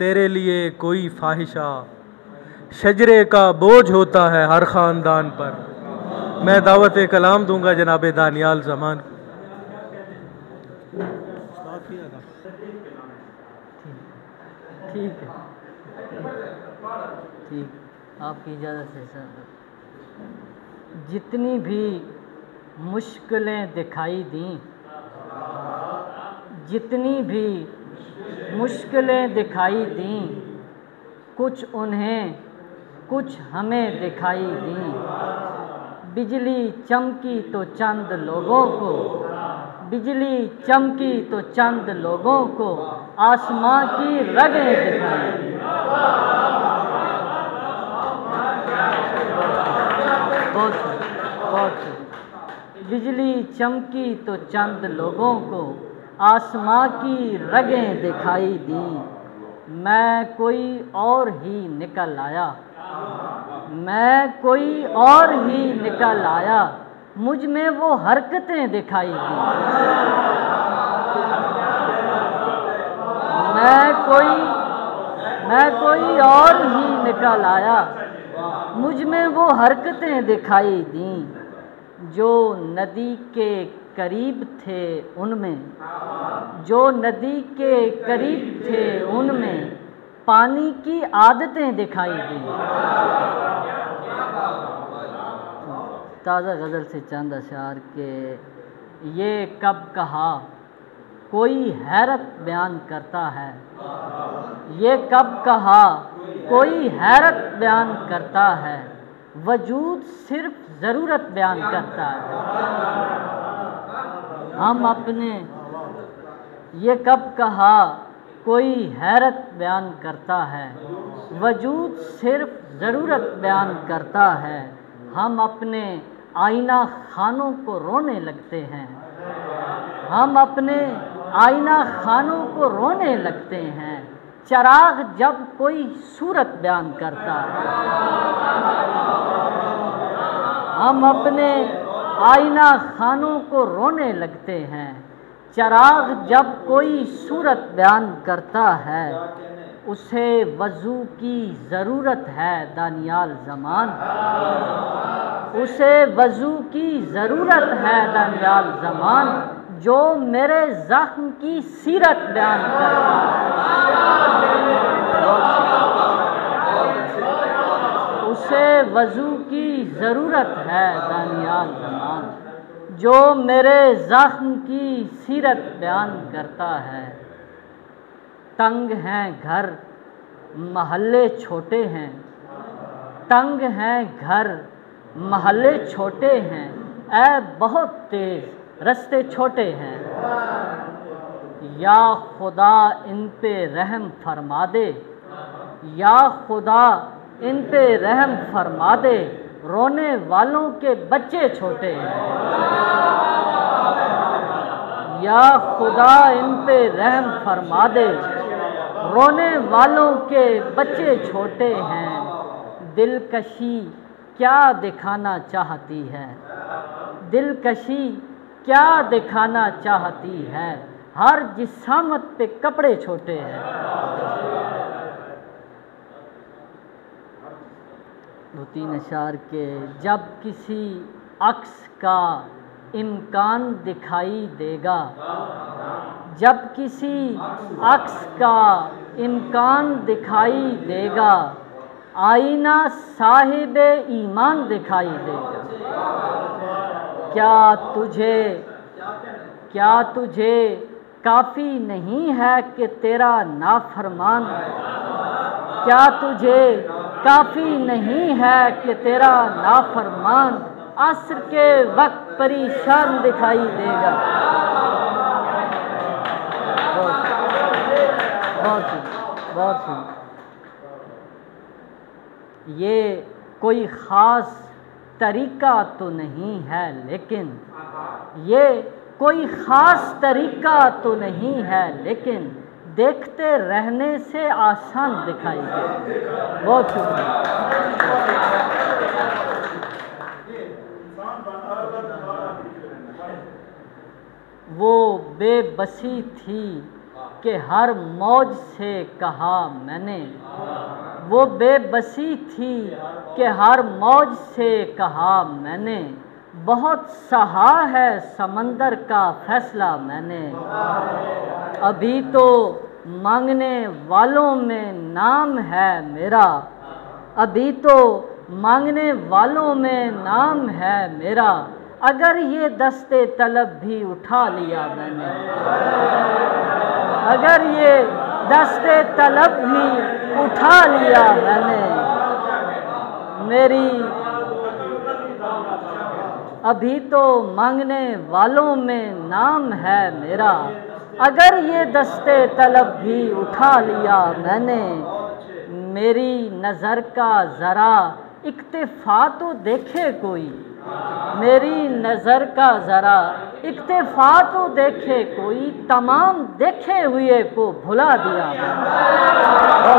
تیرے لیے کوئی فاحشہ شجرے کا بوجھ ہوتا ہے ہر خاندان پر۔ میں دعوت کلام دوں گا جناب دانیال زمان۔ ٹھیک ہے، ٹھیک، آپ کی اجازت ہے سر۔ جتنی بھی مشکلیں دکھائی دیں، جتنی بھی مشکلیں دکھائی دیں، کچھ انہیں کچھ ہمیں دکھائی دیں۔ بجلی چمکی تو چند لوگوں کو، بجلی چمکی تو چند لوگوں کو آسماں کی رگیں دکھائی دیں۔ بہت بجلی چمکی تو چند لوگوں کو آسماں کی رگیں دکھائی دیں۔ میں کوئی اور ہی نکل آیا، میں کوئی اور ہی نکل آیا، مجھ میں وہ حرکتیں دکھائی دیں۔ میں کوئی اور ہی نکل آیا، مجھ میں وہ حرکتیں دکھائی دیں۔ جو ندی کے قریب تھے ان میں، جو ندی کے قریب تھے ان میں پانی کی عادتیں دکھائی دیں۔ تازہ غزل سے چند اشعار کے یہ کب کہا کوئی حیرت بیان کرتا ہے، یہ کب کہا کوئی حیرت بیان کرتا ہے، وجود صرف ضرورت بیان کرتا ہے۔ ہم اپنے، یہ کب کہا کوئی حیرت بیان کرتا ہے، وجود صرف ضرورت بیان کرتا ہے۔ ہم اپنے آئینہ خانوں کو رونے لگتے ہیں، ہم اپنے آئینہ خانوں کو رونے لگتے ہیں، چراغ جب کوئی صورت بیان کرتا ہے۔ ہم اپنے آئینہ خانوں کو رونے لگتے ہیں، چراغ جب کوئی صورت بیان کرتا ہے۔ اسے وضو کی ضرورت ہے دانیال زمان، اسے وضو کی ضرورت ہے دانیال زمان، جو میرے زخم کی سیرت بیان کرتا ہے۔ اسے وضو کی ضرورت ہے دانیال زمان، جو میرے زخم کی سیرت بیان کرتا ہے۔ تنگ ہیں گھر محلے چھوٹے ہیں، تنگ ہیں گھر محلے چھوٹے ہیں، اے بہت تیز رستے چھوٹے ہیں۔ یا خدا ان پہ رحم فرما دے، یا خدا ان پہ رحم فرما دے، رونے والوں کے بچے چھوٹے ہیں۔ یا خدا ان پہ رحم فرما دے، رونے والوں کے بچے چھوٹے ہیں۔ دلکشی کیا دکھانا چاہتی ہے، دلکشی کیا دکھانا چاہتی ہے، ہر جسامت پہ کپڑے چھوٹے ہیں۔ دو تین اشعار کے جب کسی عکس کا امکان دکھائی دے گا، جب کسی عکس کا امکان دکھائی دے گا، آئینہ صاحب ایمان دکھائی دے گا۔ کیا تجھے کافی نہیں ہے کہ تیرا نافرمان، کیا تجھے کافی نہیں ہے کہ تیرا نافرمان عصر کے وقت پریشان دکھائی دے گا۔ بہت یہ کوئی خاص طریقہ تو نہیں ہے، لیکن یہ کوئی خاص طریقہ تو نہیں ہے، لیکن دیکھتے رہنے سے آسان دکھائی دے۔ بہت شکریہ۔ وہ بے بسی تھی کہ ہر موج سے کہا میں نے، وہ بے بسی تھی کہ ہر موج سے کہا میں نے، بہت سہا ہے سمندر کا فیصلہ میں نے، ابھی تو مانگنے والوں میں نام ہے میرا، ابھی تو مانگنے والوں میں نام ہے میرا، اگر یہ دستے طلب بھی اٹھا لیا میں نے، اگر یہ دستے طلب بھی اٹھا لیا میں نے، میری ابھی تو مانگنے والوں میں نام ہے میرا، اگر یہ دستے طلب بھی اٹھا لیا میں نے، میری نظر کا ذرا اکتفا تو دیکھے کوئی، میری نظر کا ذرا اکتفا تو دیکھے کوئی، تمام دیکھے ہوئے کو بھلا دیا میں نے۔